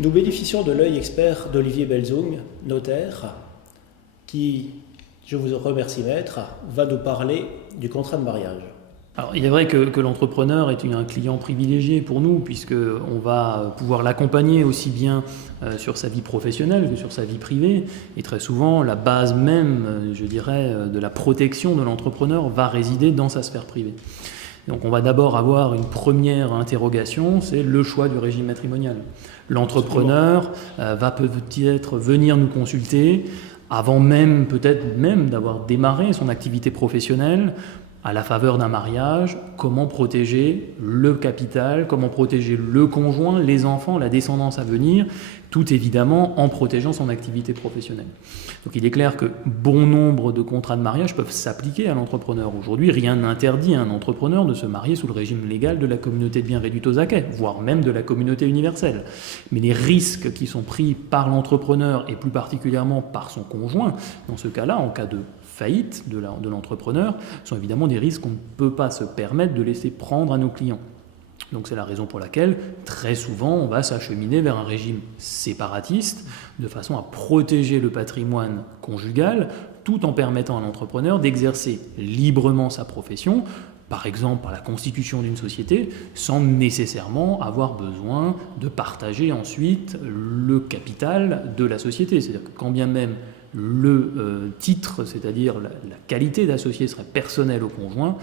Nous bénéficions de l'œil expert d'Olivier Belzung, notaire, qui, je vous remercie maître, va nous parler du contrat de mariage. Alors, il est vrai que l'entrepreneur est un client privilégié pour nous, puisqu'on va pouvoir l'accompagner aussi bien sur sa vie professionnelle que sur sa vie privée. Et très souvent, la base même, je dirais, de la protection de l'entrepreneur va résider dans sa sphère privée. Donc on va d'abord avoir une première interrogation, c'est le choix du régime matrimonial. L'entrepreneur va peut-être venir nous consulter avant même, peut-être même d'avoir démarré son activité professionnelle, à la faveur d'un mariage, comment protéger le capital, comment protéger le conjoint, les enfants, la descendance à venir, tout évidemment en protégeant son activité professionnelle. Donc il est clair que bon nombre de contrats de mariage peuvent s'appliquer à l'entrepreneur. Aujourd'hui, rien n'interdit à un entrepreneur de se marier sous le régime légal de la communauté de biens réduite aux acquêts, voire même de la communauté universelle. Mais les risques qui sont pris par l'entrepreneur et plus particulièrement par son conjoint, dans ce cas-là, en cas de faillite de l'entrepreneur, sont évidemment des risques qu'on ne peut pas se permettre de laisser prendre à nos clients. Donc c'est la raison pour laquelle, très souvent, on va s'acheminer vers un régime séparatiste, de façon à protéger le patrimoine conjugal, tout en permettant à l'entrepreneur d'exercer librement sa profession, par exemple par la constitution d'une société, sans nécessairement avoir besoin de partager ensuite le capital de la société. C'est-à-dire que quand bien même le titre, c'est-à-dire la qualité d'associé serait personnelle au conjoint,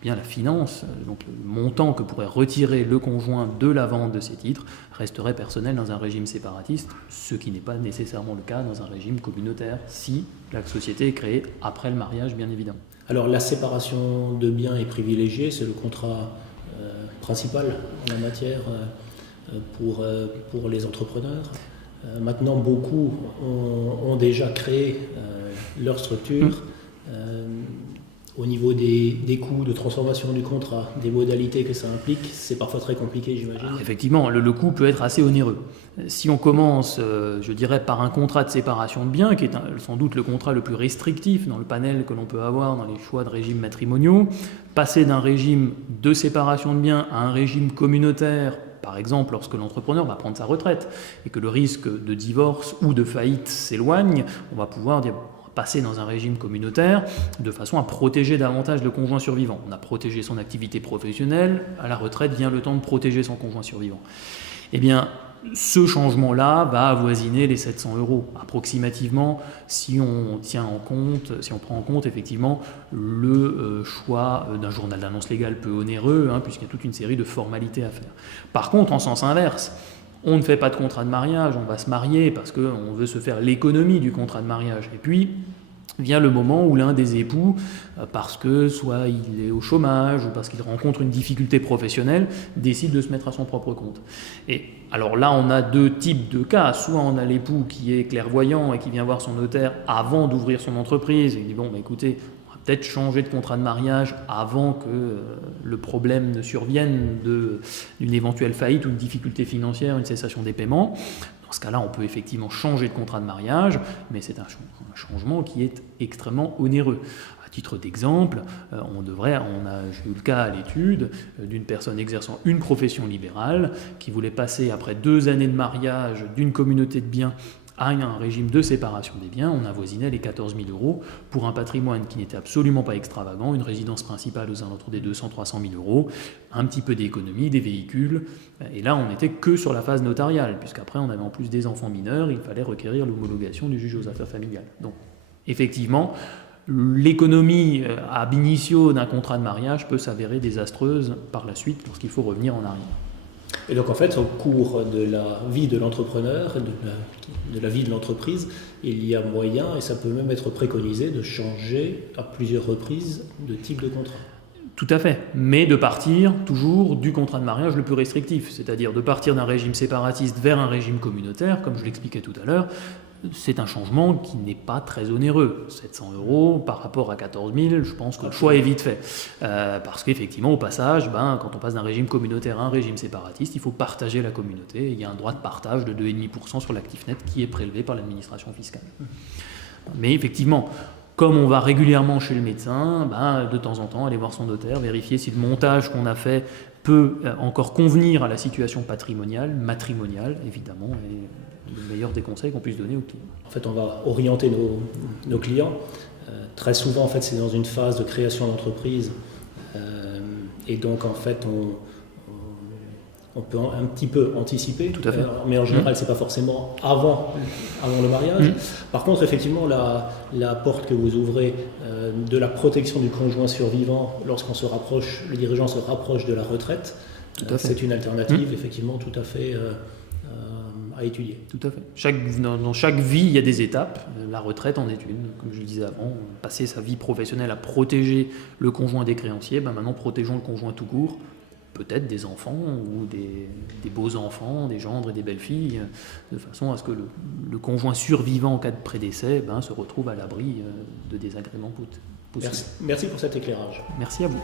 eh bien la finance, donc le montant que pourrait retirer le conjoint de la vente de ces titres, resterait personnel dans un régime séparatiste, ce qui n'est pas nécessairement le cas dans un régime communautaire, si la société est créée après le mariage, bien évidemment. Alors la séparation de biens est privilégiée, c'est le contrat principal en la matière pour les entrepreneurs. Maintenant, beaucoup ont déjà créé leur structure. Au niveau des coûts de transformation du contrat, des modalités que ça implique, c'est parfois très compliqué, j'imagine. Alors, effectivement, le coût peut être assez onéreux. Si on commence, je dirais, par un contrat de séparation de biens, qui est sans doute le contrat le plus restrictif dans le panel que l'on peut avoir dans les choix de régimes matrimoniaux, passer d'un régime de séparation de biens à un régime communautaire, par exemple, lorsque l'entrepreneur va prendre sa retraite et que le risque de divorce ou de faillite s'éloigne, on va pouvoir dire passer dans un régime communautaire de façon à protéger davantage le conjoint survivant. On a protégé son activité professionnelle, à la retraite vient le temps de protéger son conjoint survivant. Eh bien, ce changement-là va avoisiner les 700 € approximativement si on prend en compte effectivement le choix d'un journal d'annonce légale peu onéreux, puisqu'il y a toute une série de formalités à faire. Par contre, en sens inverse, on ne fait pas de contrat de mariage, on va se marier parce qu'on veut se faire l'économie du contrat de mariage. Et puis, vient le moment où l'un des époux, parce que soit il est au chômage ou parce qu'il rencontre une difficulté professionnelle, décide de se mettre à son propre compte. Et alors là, on a deux types de cas. Soit on a l'époux qui est clairvoyant et qui vient voir son notaire avant d'ouvrir son entreprise et il dit « bon, écoutez, on va peut-être changer de contrat de mariage avant que le problème ne survienne d'une éventuelle faillite ou une difficulté financière, une cessation des paiements ». Dans ce cas-là, on peut effectivement changer de contrat de mariage, mais c'est un changement qui est extrêmement onéreux. À titre d'exemple, j'ai eu le cas à l'étude d'une personne exerçant une profession libérale qui voulait passer, après 2 années de mariage, d'une communauté de biens à un régime de séparation des biens. On avoisinait les 14 000 € pour un patrimoine qui n'était absolument pas extravagant, une résidence principale aux alentours des 200-300 000 €, un petit peu d'économie, des véhicules, et là on n'était que sur la phase notariale, puisqu'après on avait en plus des enfants mineurs, il fallait requérir l'homologation du juge aux affaires familiales. Donc effectivement, l'économie ab initio d'un contrat de mariage peut s'avérer désastreuse par la suite lorsqu'il faut revenir en arrière. Et donc en fait, au cours de la vie de l'entrepreneur, de la vie de l'entreprise, il y a moyen, et ça peut même être préconisé, de changer à plusieurs reprises de type de contrat. Tout à fait, mais de partir toujours du contrat de mariage le plus restrictif, c'est-à-dire de partir d'un régime séparatiste vers un régime communautaire, comme je l'expliquais tout à l'heure. C'est un changement qui n'est pas très onéreux. 700 € par rapport à 14 000, je pense que le choix est vite fait. Parce qu'effectivement, au passage, quand on passe d'un régime communautaire à un régime séparatiste, il faut partager la communauté. Il y a un droit de partage de 2,5% sur l'actif net qui est prélevé par l'administration fiscale. Mais effectivement, comme on va régulièrement chez le médecin, de temps en temps aller voir son notaire, vérifier si le montage qu'on a fait peut encore convenir à la situation patrimoniale, matrimoniale, évidemment, et le meilleur des conseils qu'on puisse donner aux clients. En fait, on va orienter nos clients. Très souvent, en fait, c'est dans une phase de création d'entreprise. Et donc, en fait, on peut un petit peu anticiper. Tout à fait. Mais en général, c'est pas forcément avant le mariage. Par contre, effectivement, la porte que vous ouvrez de la protection du conjoint survivant lorsqu'on se rapproche, le dirigeant se rapproche de la retraite, c'est une alternative, effectivement, tout à fait à étudier. Tout à fait. Dans chaque vie, il y a des étapes. La retraite en est une. Comme je le disais avant, passer sa vie professionnelle à protéger le conjoint des créanciers, maintenant protégeons le conjoint tout court, peut-être des enfants ou des beaux-enfants, des gendres et des belles-filles, de façon à ce que le conjoint survivant en cas de prédécès se retrouve à l'abri de désagréments possibles. Merci pour cet éclairage. Merci à vous.